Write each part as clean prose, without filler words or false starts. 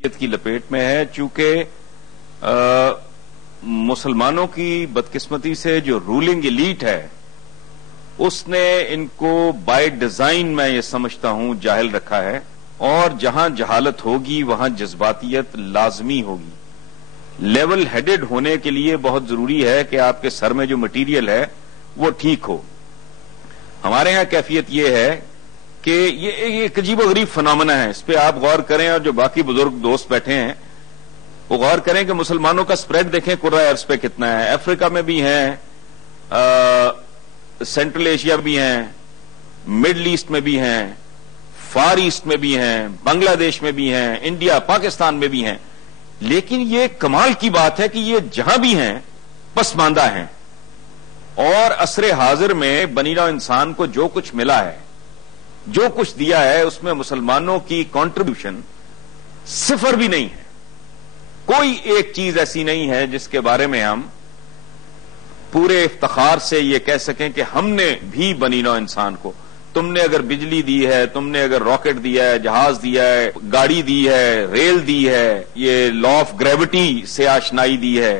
की लपेट में है, चूंकि मुसलमानों की बदकिस्मती से जो रूलिंग एलीट है उसने इनको बाय डिजाइन मैं ये समझता हूं जाहिल रखा है, और जहां जहालत होगी वहां जज्बातियत लाजमी होगी। लेवल हेडेड होने के लिए बहुत जरूरी है कि आपके सर में जो मटीरियल है वो ठीक हो। हमारे यहां कैफियत ये है कि ये एक अजीब गरीब फिनोमेना है, इस पे आप गौर करें और जो बाकी बुजुर्ग दोस्त बैठे हैं वो गौर करें कि मुसलमानों का स्प्रेड देखें कुर्रा अर्ज पे कितना है। अफ्रीका में भी हैं, सेंट्रल एशिया भी हैं, मिडल ईस्ट में भी हैं, फार ईस्ट में भी हैं, बांग्लादेश में भी हैं, इंडिया पाकिस्तान में भी हैं। लेकिन ये कमाल की बात है कि ये जहां भी हैं पसमानदा हैं, और असरे हाजिर में बनीना इंसान को जो कुछ मिला है, जो कुछ दिया है, उसमें मुसलमानों की कंट्रीब्यूशन सिफर भी नहीं है। कोई एक चीज ऐसी नहीं है जिसके बारे में हम पूरे इफ्तिखार से ये कह सकें कि हमने भी बनीना इंसान को, तुमने अगर बिजली दी है, तुमने अगर रॉकेट दिया है, जहाज दिया है, गाड़ी दी है, रेल दी है, ये लॉ ऑफ ग्रेविटी से आशनाई दी है,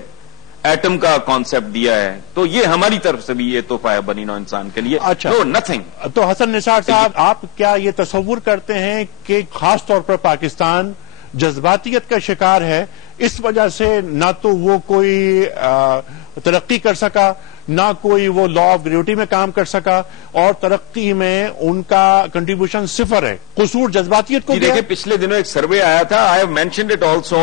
एटम का कॉन्सेप्ट दिया है, तो ये हमारी तरफ से भी ये तोहफा है बनीना इंसान के लिए। अच्छा, नो नथिंग। तो हसन निसार साहब, आप क्या ये तस्वुर करते हैं कि खास तौर पर पाकिस्तान जज्बातियत का शिकार है, इस वजह से ना तो वो कोई तरक्की कर सका, ना कोई वो लॉ ऑफ ग्रेविटी में काम कर सका, और तरक्की में उनका कंट्रीब्यूशन सिफर है? कसूर जज्बातियत को देखिए, पिछले दिनों एक सर्वे आया था, I have mentioned it also,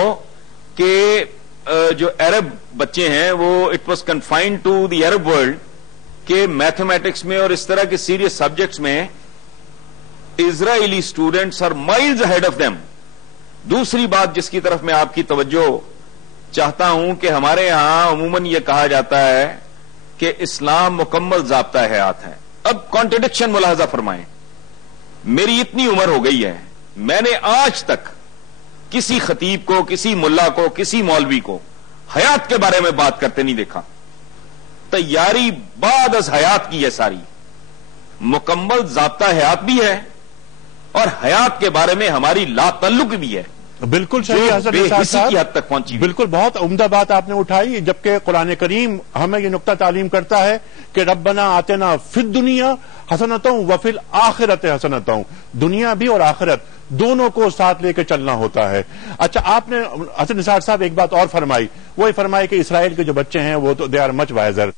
कि जो अरब बच्चे हैं वो it was confined to the Arab world के मैथमेटिक्स में और इस तरह के सीरियस सब्जेक्ट्स में Israeli students are miles ahead of them. दूसरी बात जिसकी तरफ मैं आपकी तवज्जो चाहता हूं कि हमारे यहां अमूमन यह कहा जाता है कि इस्लाम मुकम्मल ज़ाब्ता हयात है। अब कॉन्ट्रडिक्शन मुलाहजा फरमाएं, मेरी इतनी उम्र हो गई है, मैंने आज तक किसी खतीब को, किसी मुल्ला को, किसी मौलवी को हयात के बारे में बात करते नहीं देखा। तैयारी बाद अज हयात की है सारी, मुकम्मल ज़ाब्ता हयात भी है और हयात के बारे में हमारी लातल्लुक भी है। बिल्कुल सही हसन निसार साहब, की हद तक पहुंची। बिल्कुल बहुत उम्दा बात आपने उठाई, जबकि कुरान करीम हमें यह नुक्ता तालीम करता है कि रब्बना आतेना फिद दुनिया हसनतों व फिल आखिरत हसनतों, दुनिया भी और आखिरत दोनों को साथ लेकर चलना होता है। अच्छा, आपने हसन निसार साहब एक बात और फरमाई, वही फरमाई कि इसराइल के जो बच्चे हैं वो तो दे आर मच वाइजर।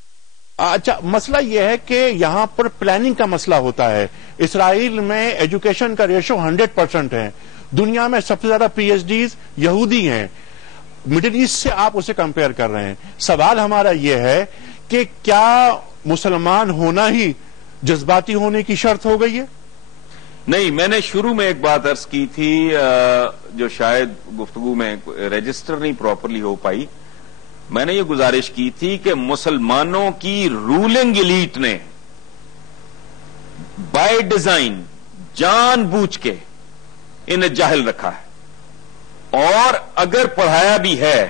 अच्छा, मसला यह है कि यहां पर प्लानिंग का मसला होता है। इसराइल में एजुकेशन का रेशो 100% है, दुनिया में सबसे ज्यादा पीएचडीज यहूदी हैं, मिडिल ईस्ट से आप उसे कंपेयर कर रहे हैं। सवाल हमारा यह है कि क्या मुसलमान होना ही जज्बाती होने की शर्त हो गई है? नहीं, मैंने शुरू में एक बात अर्ज की थी जो शायद गुफ्तगू में रजिस्टर नहीं प्रॉपरली हो पाई। मैंने ये गुजारिश की थी कि मुसलमानों की रूलिंग एलीट ने बाय डिजाइन जानबूझ के इन्हें जाहिल रखा है, और अगर पढ़ाया भी है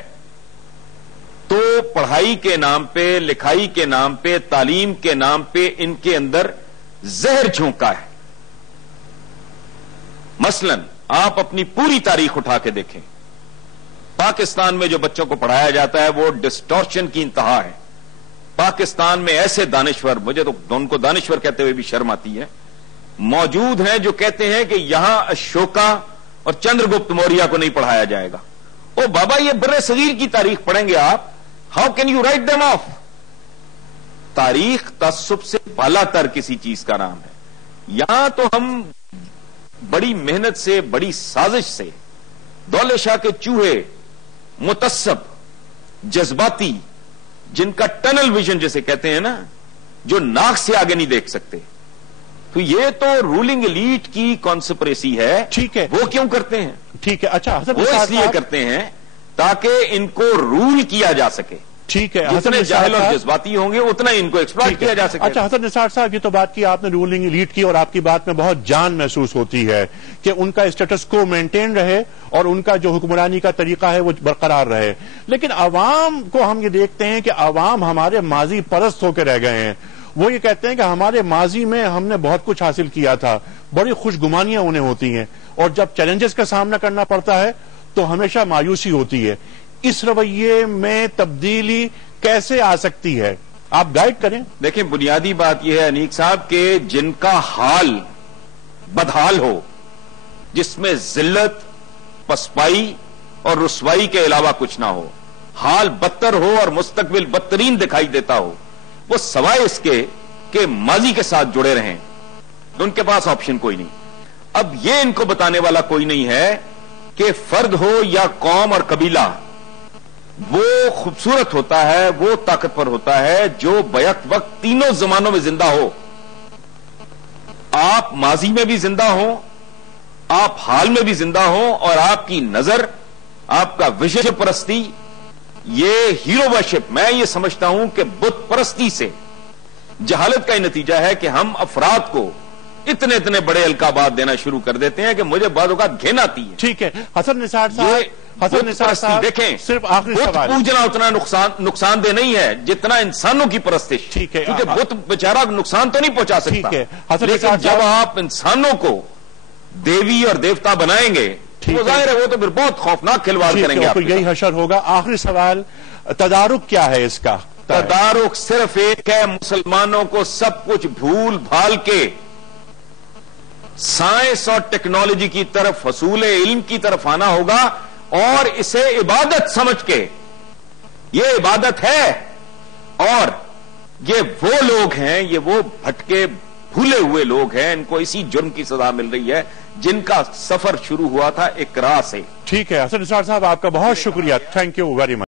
तो पढ़ाई के नाम पे, लिखाई के नाम पे, तालीम के नाम पे इनके अंदर जहर झोंका है। मसलन आप अपनी पूरी तारीख उठा के देखें, पाकिस्तान में जो बच्चों को पढ़ाया जाता है वो डिस्टॉर्शन की इंतहा है। पाकिस्तान में ऐसे दानिश्वर, मुझे तो उनको दानिश्वर कहते हुए भी शर्म आती है, मौजूद हैं जो कहते हैं कि यहां अशोका और चंद्रगुप्त मौर्य को नहीं पढ़ाया जाएगा। ओ बाबा, ये बर्रे सगीर की तारीख पढ़ेंगे आप, how can you write them of? तारीख तअस्सुब से बालातर किसी चीज का नाम है। यहां तो हम बड़ी मेहनत से, बड़ी साजिश से, दौले शाह के चूहे, मुतस्सब, जज्बाती, जिनका टनल विजन जिसे कहते हैं ना, जो नाक से आगे नहीं देख सकते, तो ये तो रूलिंग एलीट की कॉन्स्पिरेसी है। ठीक है, वो क्यों करते हैं? ठीक है। अच्छा, वो इसलिए करते हैं ताकि इनको रूल किया जा सके। ठीक है, जितने जाहिल और जज्बाती होंगे उतना इनको एक्सप्लॉइट किया जा सके। अच्छा हसन निसार साहब, ये तो बात की आपने रूलिंग एलीट की, और आपकी बात में बहुत जान महसूस होती है कि उनका स्टेटस को मेंटेन रहे और उनका जो हुक्मरानी का तरीका है वो बरकरार रहे। लेकिन अवाम को हम ये देखते हैं कि अवाम हमारे माजी परस्त होकर रह गए हैं। वो ये कहते हैं कि हमारे माजी में हमने बहुत कुछ हासिल किया था, बड़ी खुशगुमानियां उन्हें होती हैं, और जब चैलेंजेस का सामना करना पड़ता है تو ہمیشہ مایوسی ہوتی ہے. اس رویے میں تبدیلی کیسے آ سکتی ہے؟ آپ گائیڈ کریں. دیکھیں بنیادی بات یہ ہے انیک صاحب کہ جن کا حال بدحال ہو، جس میں ذلت، پسپائی اور رسوائی کے علاوہ کچھ نہ ہو، حال بدتر ہو اور مستقبل بدترین دکھائی دیتا ہو، وہ سوائے اس کے کہ ماضی کے ساتھ جڑے رہیں، ان کے پاس آپشن کوئی نہیں. اب یہ ان کو بتانے والا کوئی نہیں ہے کہ فرد ہو یا قوم اور قبیلہ، وہ خوبصورت ہوتا ہے، وہ طاقتور ہوتا ہے جو بیک وقت تینوں زمانوں میں زندہ ہو. آپ ماضی میں بھی زندہ ہوں، آپ حال میں بھی زندہ ہوں، اور آپ کی نظر، آپ کا وشے پرستی، یہ ہیرو ورشپ، میں یہ سمجھتا ہوں کہ بت پرستی سے جہالت کا ہی نتیجہ ہے کہ ہم افراد کو اتنے اتنے بڑے القابات دینا شروع کر دیتے ہیں کہ مجھے بعض اوقات گھن آتی ہے. ٹھیک ہے حسن نثار صاحب، حسن نثار صاحب دیکھیں، صرف آخری بت سوال. پوجنا اتنا نقصان دہ نہیں ہے جتنا انسانوں کی پرستش. ٹھیک ہے. کیونکہ بت بیچارہ نقصان تو نہیں پہنچا سکتا. ٹھیک ہے. حسن لیکن نثار جب صاحب، آپ انسانوں کو دیوی اور دیوتا بنائیں گے تو ظاہر ہے وہ تو پھر بہت خوفناک کھلواڑ کریں گے. آپ تو یہی حشر ہوگا. آخری سوال، تدارک کیا ہے اس کا؟ تدارک صرف ایک ہے، مسلمانوں کو سب کچھ بھول بھال کے سائنس اور ٹیکنالوجی کی طرف، حصول علم کی طرف آنا ہوگا، اور اسے عبادت سمجھ کے، یہ عبادت ہے، اور یہ وہ لوگ ہیں، یہ وہ بھٹکے بھولے ہوئے لوگ ہیں، ان کو اسی جرم کی سزا مل رہی ہے جن کا سفر شروع ہوا تھا اقرا سے. ٹھیک ہے حسن نثار صاحب، آپ کا بہت شکریہ. Thank you very much.